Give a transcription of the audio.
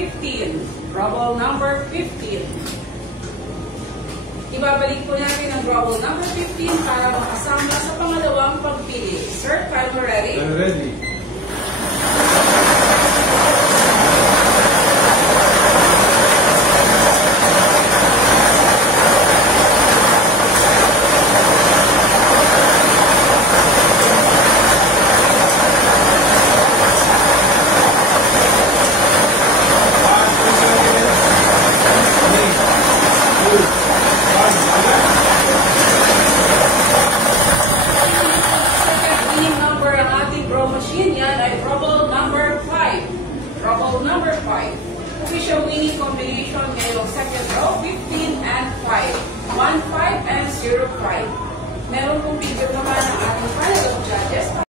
15. Trouble number 15. Ibabalik po natin ang trouble number 15 para makasama sa pangalawang pagpili. Sir, are you ready? I'm ready. Trouble number 5. Official winning combination ngayong second row, 15.